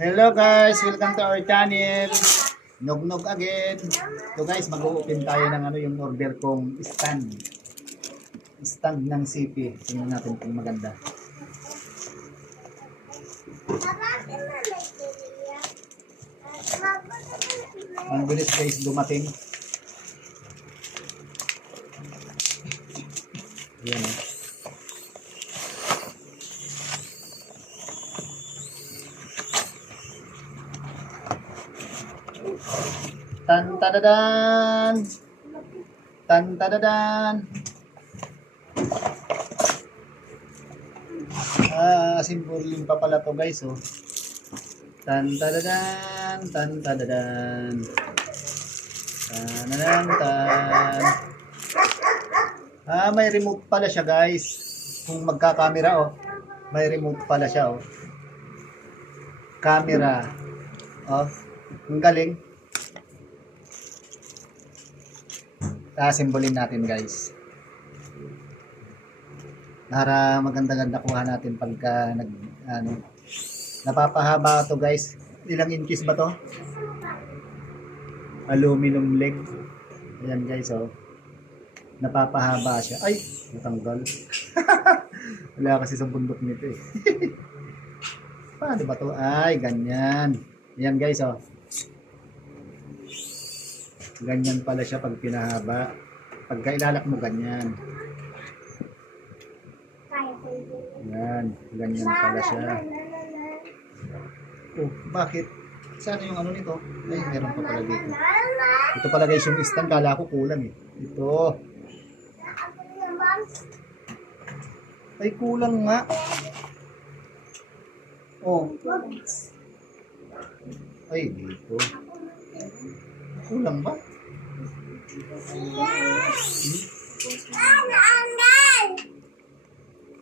Hello guys, welcome to our channel. Nog again. So guys, mag-open tayo ng yung order kong stand. Stand ng CP. Tingnan natin kung maganda. Ang bilis guys dumating. Ayan o. Tan-tadadan! Tan-tadadan! Simbolin pa pala to guys, oh. Tan-tadadan! Tan-tadadan! Tan-tadadan! May remote pala siya guys. Kung magka-camera, oh. May remote pala siya, oh. Camera. Oh. Ang galing. Simbolin natin guys para maganda-ganda kuha natin pagka napapahaba to guys. Ilang inches ba to? Aluminum leg. Ayan guys, oh. Napapahaba siya. Ay, natanggal. Wala kasi sa bundok nito eh. Paano ba to? Ay, ganyan. Ayan guys, oh. Ganyan pala siya pag pinahaba. Pagka ilalak mo ganyan. Yan, ganyan pala siya. Oh, bakit? Saan yung ano nito? Ay, meron pa pala dito. Ito pala guys yung stand. Kala ko kulang eh. Ito. Ay, kulang nga. Oh. Ay, dito. Kulang ba?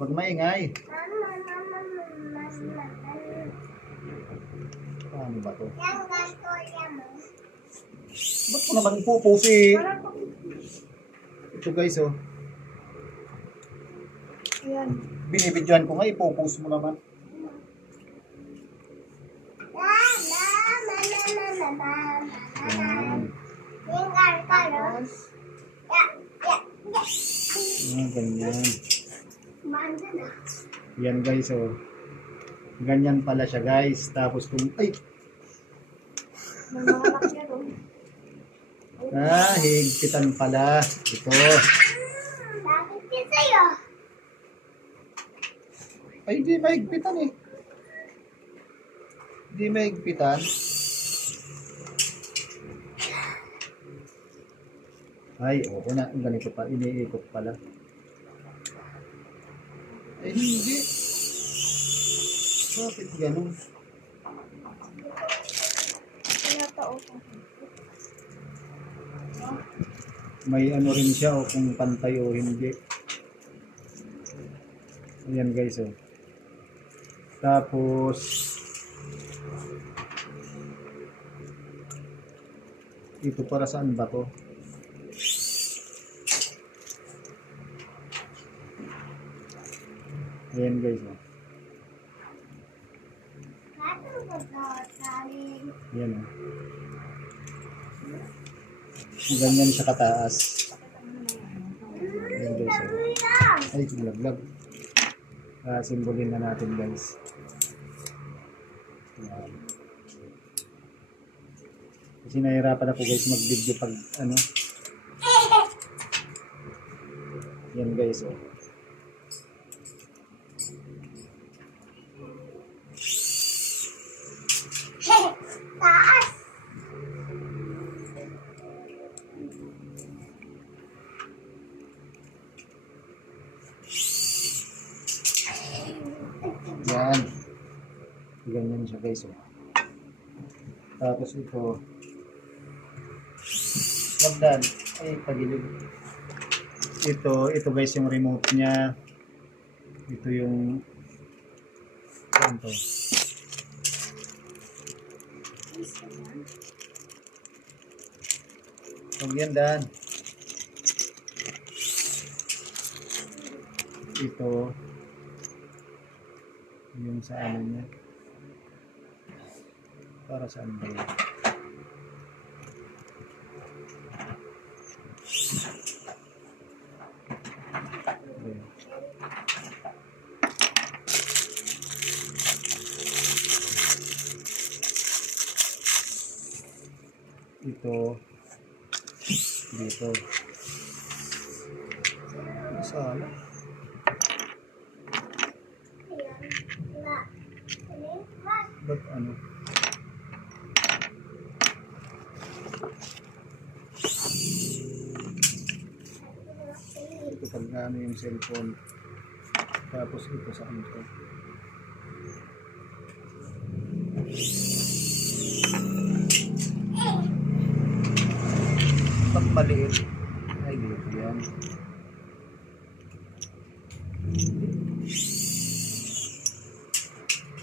Huwag maingay. Paano ba to? Ba't mo naman ipupusi? Ito guys, oh. Binibidyohan ko nga, ipupus mo naman. Ganyan. Yan guys, oh. Ganyan pala siya guys. Tapos kung ay. Higpitan pala. Ito. Ay, di mahigpitan eh. Di mahigpitan. Ay, oo na. Ganito pa. Iniikot pala. Ay, hindi. Bakit ganun? May ano rin siya o kung pantay o hindi. Ayan guys, oh. Tapos ito para saan ba to? Ayan guys, oh. Ayan, oh. Ganyan siya kataas. Ayan guys, oh. Ay, nalaglag. Simbolin na natin guys. Ayan. Kasi nahirapan ako guys mag-video pag ano. Ayan guys, oh. Taas. Yan. Ganyan siya guys, oh. Tapos ito. Wagdan. Ay, pagilid. Ito guys yung remote niya. Ito yung ano to? Huwag yan Dan. Ito yung sa ano niya. Para saan ba yun? Ayan. Ito dito. Masala. Ba't ano? Ito pag ano yung cellphone. Tapos ito sa ito. Pag maliit. Ay, dito yan.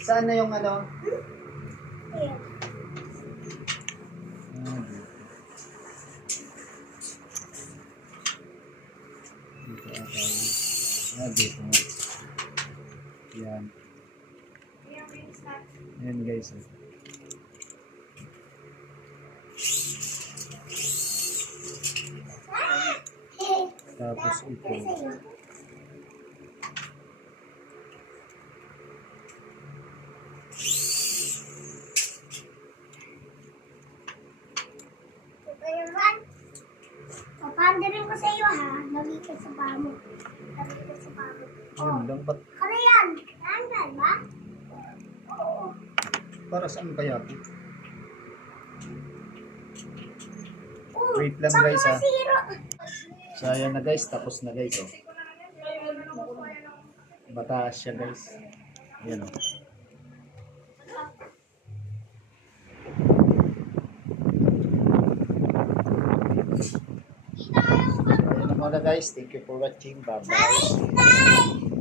Saan na yung ano? Ayan. Ah, dito. Dito ata yun. Ah, dito nga. Yan. Yan guys. Eh. Tapos ito. Papandarin ko sa iyo ha. Lagi ka sa pamo. Lagi ka sa pamo. Yun lang. Ba't Ano yan? Nandal ba? Oo. para saan kaya ito? Oo. Wait lang, Saan guys, mga ha? zero? So ayan na guys. Tapos na guys. Oh. Mataas siya guys. Ayan o. So ayan na muna guys. Thank you for watching. Bye bye. Bye!